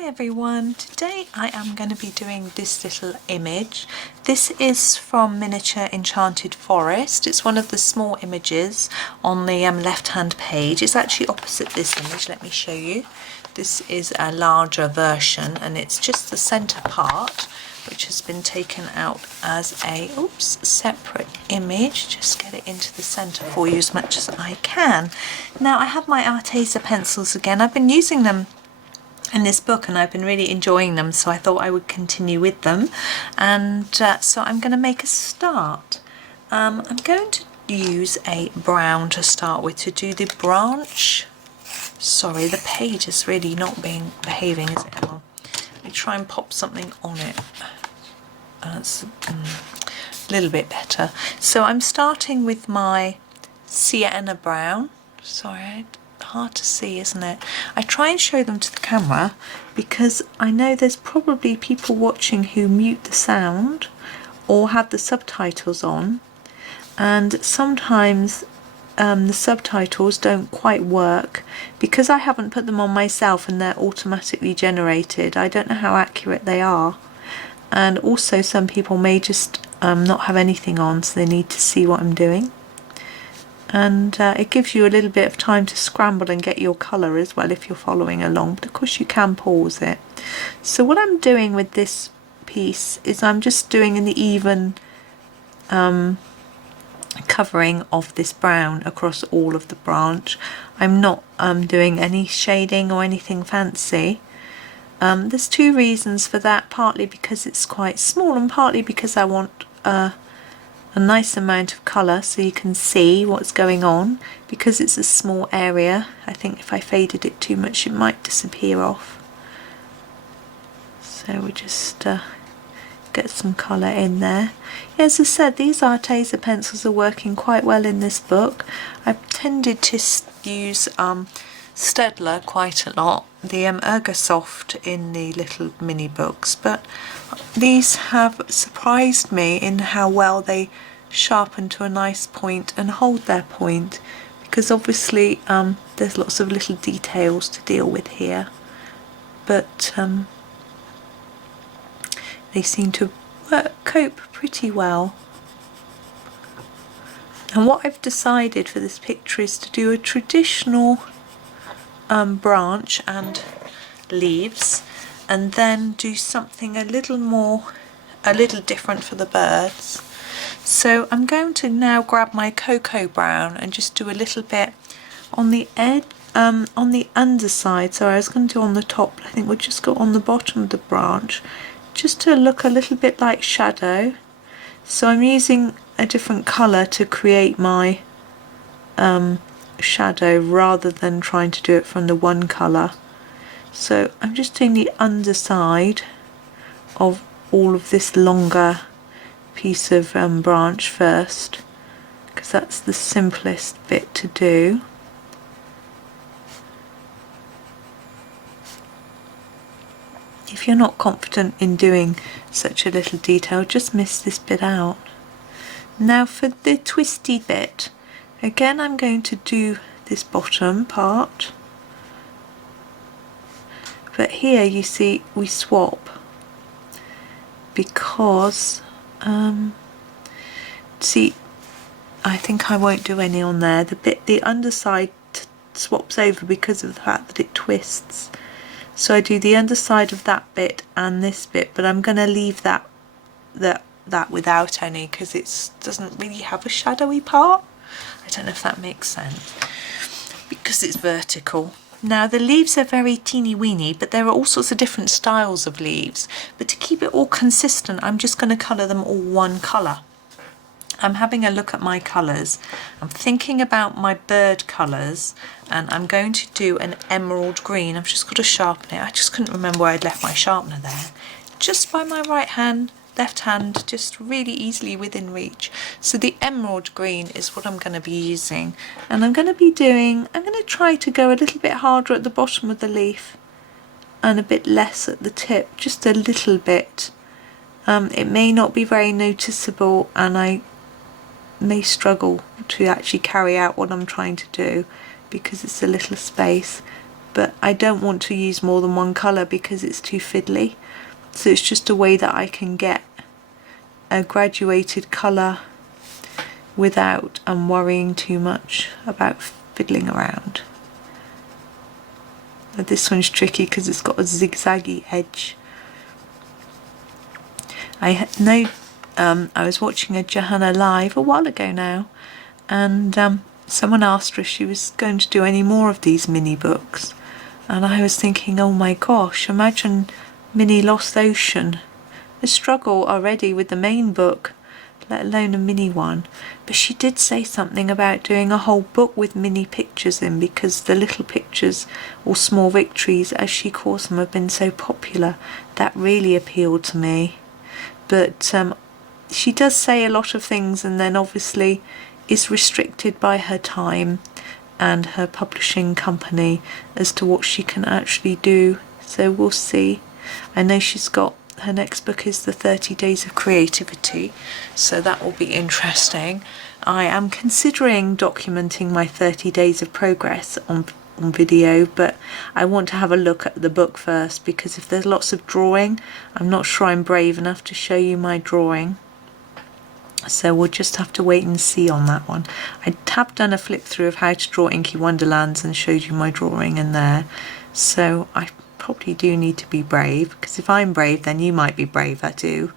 Hi everyone, today I am going to be doing this little image. This is from Miniature Enchanted Forest. It's one of the small images on the left hand page. It's actually opposite this image, let me show you. This is a larger version and it's just the centre part which has been taken out as a separate image. Just get it into the centre for you as much as I can. Now I have my Arteza pencils again. I've been using them in this book and I've been really enjoying them, so I thought I would continue with them, and so I'm going to make a start. I'm going to use a brown to start with to do the branch. Sorry, the page is really not behaving, is it? Hang on. Let me try and pop something on it. That's a little bit better. So I'm starting with my Sienna Brown. Sorry, hard to see, isn't it? I try and show them to the camera because I know there's probably people watching who mute the sound or have the subtitles on, and sometimes the subtitles don't quite work because I haven't put them on myself and they're automatically generated. I don't know how accurate they are, and also some people may just not have anything on, so they need to see what I'm doing. And it gives you a little bit of time to scramble and get your colour as well if you're following along, but of course you can pause it. So what I'm doing with this piece is I'm just doing an even covering of this brown across all of the branch. I'm not doing any shading or anything fancy. There's two reasons for that, partly because it's quite small and partly because I want a nice amount of colour so you can see what's going on. Because it's a small area, I think if I faded it too much it might disappear off. So we just get some colour in there. Yeah, as I said, these Arteza pencils are working quite well in this book. I've tended to use Staedtler quite a lot, the Ergosoft in the little mini books, but these have surprised me in how well they sharpen to a nice point and hold their point, because obviously there's lots of little details to deal with here, but they seem to cope pretty well. And what I've decided for this picture is to do a traditional branch and leaves, and then do something a little different for the birds. So I'm going to now grab my cocoa brown and just do a little bit on the edge, on the underside. So I was going to do on the top, but I think we'll just go on the bottom of the branch just to look a little bit like shadow. So I'm using a different colour to create my shadow rather than trying to do it from the one colour. So I'm just doing the underside of all of this longer piece of branch first, because that's the simplest bit to do. If you're not confident in doing such a little detail, just miss this bit out. Now for the twisty bit, again I'm going to do this bottom part, but here you see we swap because see, I think I won't do any on there. The underside swaps over because of the fact that it twists. So I do the underside of that bit and this bit, but I'm going to leave that without any because it doesn't really have a shadowy part. I don't know if that makes sense because it's vertical. Now the leaves are very teeny weeny, but there are all sorts of different styles of leaves. But to keep it all consistent, I'm just going to colour them all one colour. I'm having a look at my colours. I'm thinking about my bird colours, and I'm going to do an emerald green. I've just got to sharpen it. I just couldn't remember where I'd left my sharpener there. Just by my right hand, left hand, just really easily within reach. So the emerald green is what I'm going to be using, and I'm going to try to go a little bit harder at the bottom of the leaf and a bit less at the tip, just a little bit. It may not be very noticeable and I may struggle to actually carry out what I'm trying to do because it's a little space, but I don't want to use more than one colour because it's too fiddly. So it's just a way that I can get a graduated colour without worrying too much about fiddling around. Now this one's tricky because it's got a zigzaggy edge. I know I was watching a Johanna live a while ago now, and someone asked her if she was going to do any more of these mini books, and I was thinking, oh my gosh, imagine Mini Lost Ocean. A struggle already with the main book, let alone a mini one. But she did say something about doing a whole book with mini pictures in, because the little pictures, or small victories as she calls them, have been so popular. That really appealed to me. But she does say a lot of things, and then obviously is restricted by her time and her publishing company as to what she can actually do. So we'll see. I know she's got, her next book is the 30 Days of Creativity, so that will be interesting. I am considering documenting my 30 days of progress on video, but I want to have a look at the book first, because if there's lots of drawing, I'm not sure I'm brave enough to show you my drawing. So we'll just have to wait and see on that one. I have done a flip through of how to draw Inky Wonderlands and showed you my drawing in there. So I probably do need to be brave, because if I'm brave then you might be braver too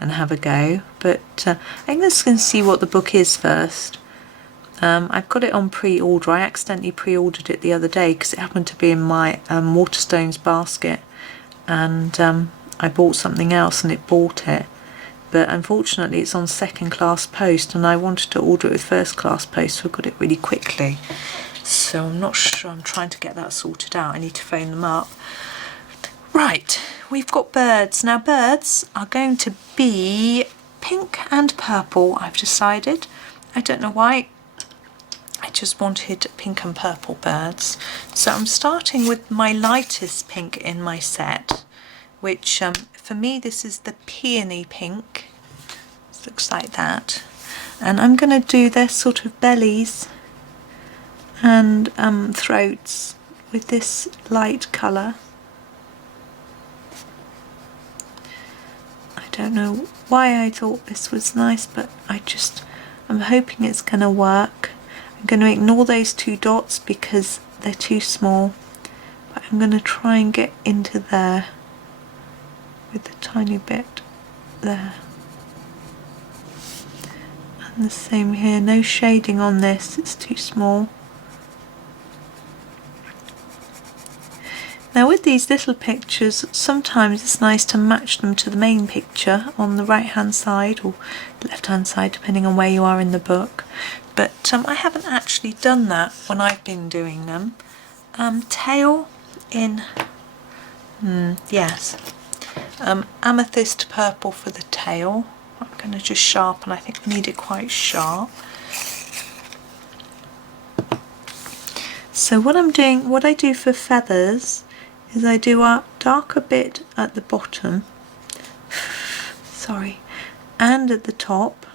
and have a go. But I'm just going to see what the book is first. I've got it on pre-order. I accidentally pre-ordered it the other day because it happened to be in my Waterstones basket, and I bought something else and it bought it. But unfortunately it's on second class post, and I wanted to order it with first class post, so I got it really quickly. So I'm not sure, I'm trying to get that sorted out. I need to phone them up. Right, we've got birds. Now birds are going to be pink and purple, I've decided. I don't know why, I just wanted pink and purple birds. So I'm starting with my lightest pink in my set, which for me this is the Peony pink. It looks like that. And I'm going to do their sort of bellies and throats with this light colour. I don't know why I thought this was nice, but I'm hoping it's going to work. I'm going to ignore those two dots because they're too small, but I'm going to try and get into there with the tiny bit there. And the same here, no shading on this, it's too small. Now with these little pictures, sometimes it's nice to match them to the main picture on the right hand side or left hand side, depending on where you are in the book. But I haven't actually done that when I've been doing them. Tail in, yes, Amythyst Purple for the tail. I'm going to just sharpen, I think I need it quite sharp. So what I do for feathers is I do a darker bit at the bottom, sorry, and at the top,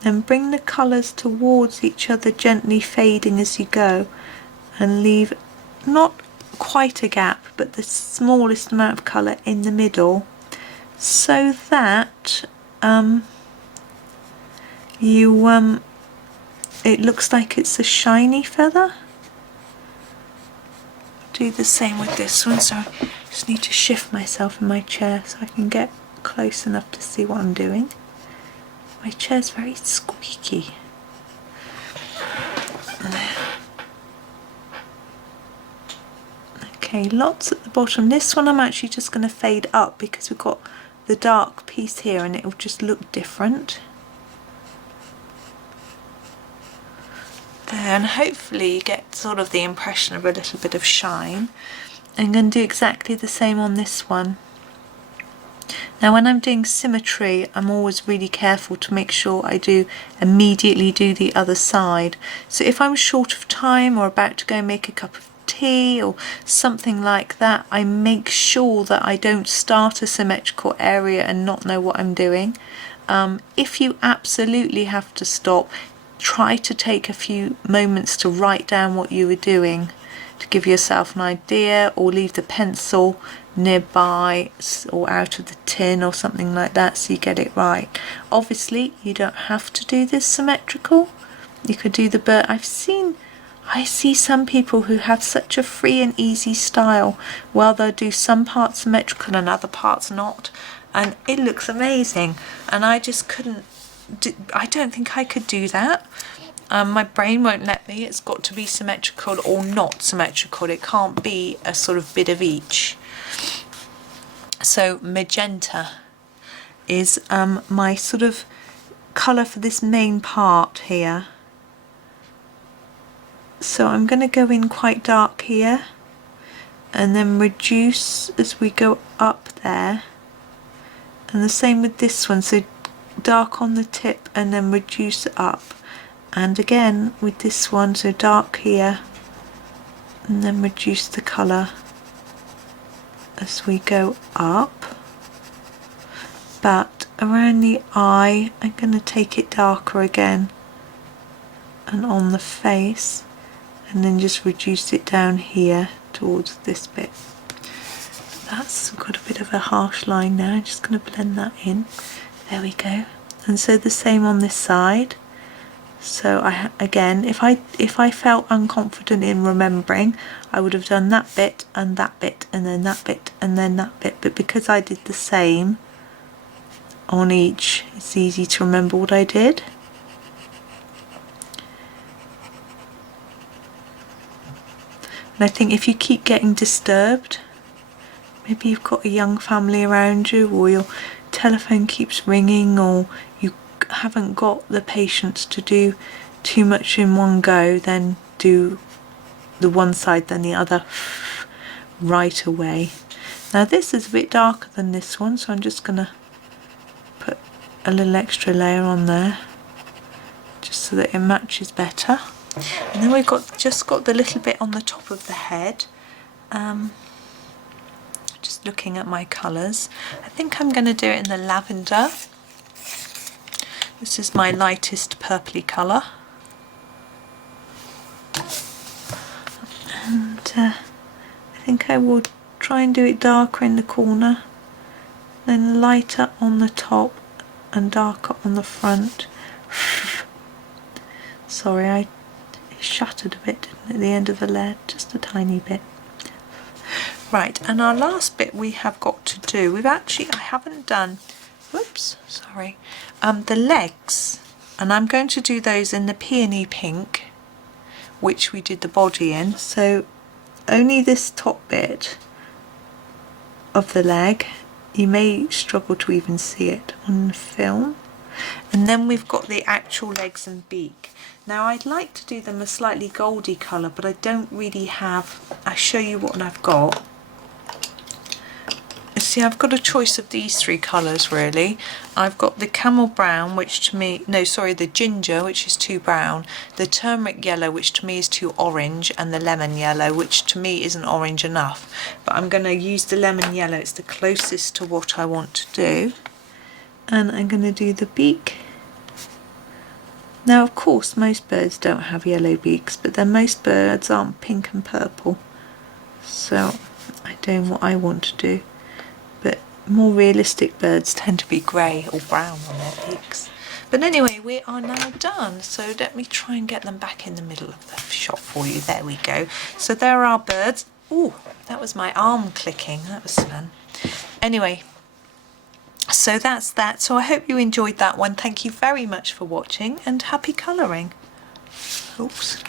then bring the colours towards each other, gently fading as you go, and leave not quite a gap but the smallest amount of colour in the middle, so that it looks like it's a shiny feather. Do the same with this one, so I just need to shift myself in my chair so I can get close enough to see what I'm doing. My chair's very squeaky. Okay, lots at the bottom. This one I'm actually just going to fade up because we've got the dark piece here and it will just look different. There, and hopefully you get sort of the impression of a little bit of shine. I'm going to do exactly the same on this one. Now when I'm doing symmetry, I'm always really careful to make sure I immediately do the other side. So if I'm short of time or about to go make a cup of tea or something like that, I make sure that I don't start a symmetrical area and not know what I'm doing. If you absolutely have to stop, try to take a few moments to write down what you were doing, to give yourself an idea, or leave the pencil nearby or out of the tin or something like that so you get it right. Obviously you don't have to do this symmetrical. You could do the bird. I see some people who have such a free and easy style. Well, they'll do some parts symmetrical and other parts not, and it looks amazing. And I just couldn't I don't think I could do that. My brain won't let me. It's got to be symmetrical or not symmetrical. It can't be a sort of bit of each. So magenta is my sort of colour for this main part here. So I'm going to go in quite dark here and then reduce as we go up there. And the same with this one, so dark on the tip and then reduce up. And again with this one, so dark here and then reduce the colour as we go up. But around the eye I'm going to take it darker again, and on the face, and then just reduce it down here towards this bit. That's got a bit of a harsh line now. I'm just going to blend that in. There we go. And so the same on this side. So again, if I felt unconfident in remembering, I would have done that bit and that bit and then that bit and then that bit. But because I did the same on each, it's easy to remember what I did. And I think if you keep getting disturbed, maybe you've got a young family around you, or your telephone keeps ringing, or you haven't got the patience to do too much in one go, then do the one side then the other right away. Now this is a bit darker than this one, so I'm just going to put a little extra layer on there just so that it matches better. And then we've just got the little bit on the top of the head. Just looking at my colours, I think I'm going to do it in the lavender. This is my lightest purpley colour, and I think I will try and do it darker in the corner, then lighter on the top and darker on the front. Sorry, it shattered a bit, didn't it, at the end of the lead, just a tiny bit. Right, and our last bit we have got to do, I haven't done, whoops, sorry, the legs, and I'm going to do those in the Peony pink, which we did the body in. So only this top bit of the leg, you may struggle to even see it on the film, and then we've got the actual legs and beak. Now I'd like to do them a slightly goldy colour, but I don't really have, I'll show you what I've got. See, I've got a choice of these three colours really. I've got the camel brown, which to me, no sorry, the ginger, which is too brown, the turmeric yellow, which to me is too orange, and the lemon yellow, which to me isn't orange enough. But I'm going to use the lemon yellow, it's the closest to what I want to do. And I'm going to do the beak. Now of course most birds don't have yellow beaks, but then most birds aren't pink and purple. So I'm doing what I want to do. But more realistic birds tend to be grey or brown on their beaks. But anyway, we are now done. So let me try and get them back in the middle of the shot for you. There we go. So there are our birds. Ooh, that was my arm clicking. That was fun. Anyway, so that's that. So I hope you enjoyed that one. Thank you very much for watching and happy colouring. Oops.